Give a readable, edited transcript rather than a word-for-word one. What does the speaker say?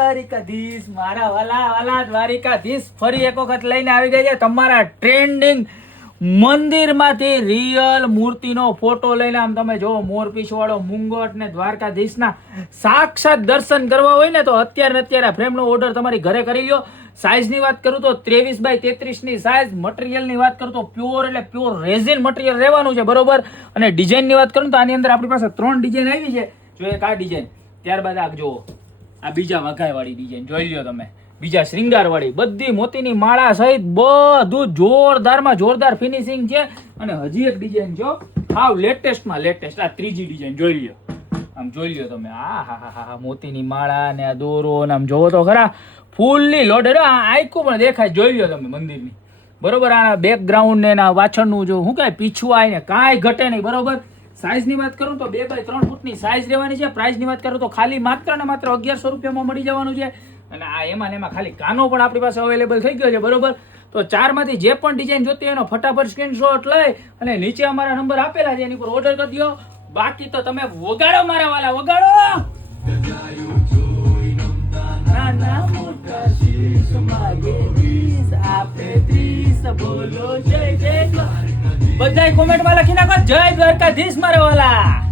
દ્વારિકાધીશ મારા વાલા દ્વારિકાધીશ ફરી એક વખત લઈને આવી ગઈ છે તમારા ટ્રેન્ડિંગ મંદિરમાંથી રિયલ મૂર્તિનો ફોટો લઈને. આમ તમે જો મોરપીછ વાળો મુંગટ ને દ્વારકાધીશના સાક્ષાત દર્શન કરવા હોય ને તો અત્યારે ફ્રેમનો ઓર્ડર તમારી ઘરે કરી લ્યો. સાઇઝની વાત કરું તો 23x33 ની સાઇઝ. મટીરિયલની વાત કરું તો પ્યોર એટલે પ્યોર રેઝિન મટીરિયલ રહેવાનું છે, બરોબર. અને ડિઝાઇનની વાત કરું તો આની અંદર આપણી પાસે 3 ડિઝાઇન આવી છે. જો એક આ ડિઝાઇન, ત્યારબાદ આ જો આ બીજા વઘાઈ વાળી ડિઝાઇન જોઈ લ્યો તમે, બીજા શ્રીંગાર વાળી, બધી મોતીની માળા સહિત બધું જોરદારમાં જોરદાર ફિનિશિંગ છે. અને હજી એક ડિઝાઇન જો હાવ લેટેસ્ટમાં લેટેસ્ટ, આ ત્રીજી ડિઝાઇન જોઈ લ્યો. આમ જોઈ લ્યો તમે, હા મોતીની માળા ને આ દોરો ને આમ જોવો તો ખરા, ફૂલની લોડેડ. આ આખું પણ દેખાય, જોઈ લ્યો તમે મંદિરની, બરોબર. આ બેકગ્રાઉન્ડ ને આ પાછળનું જો શું કહેવાય પીછુઆ ને કાંઈ ઘટે નહીં, બરોબર. સાઇઝની વાત કરું તો 2x3 ફૂટની સાઇઝ રહેવાની છે. પ્રાઇસની વાત કરું તો ખાલી માત્ર ને માત્ર 1100 રૂપિયામાં મળી જવાનું છે. અને આ એમાં ખાલી કાનો પણ આપણી પાસે અવેલેબલ થઈ ગયો છે, બરોબર. તો 4 માંથી જે પણ ડિઝાઇન જોતી હોય એનો ફટાફટ સ્ક્રીનશોટ લઈ અને નીચે અમારા નંબર આપેલા છે એની પર ઓર્ડર કરી દો. બાકી તો તમે વગાડો મારા વાલા, વગાડો. નાના મોટા શીશ માગે વીસ, આપે 30, બોલો જય જય. બધાય કોમેન્ટમાં લખી નાખો જય દ્વારકાધીશ મારા વાલા.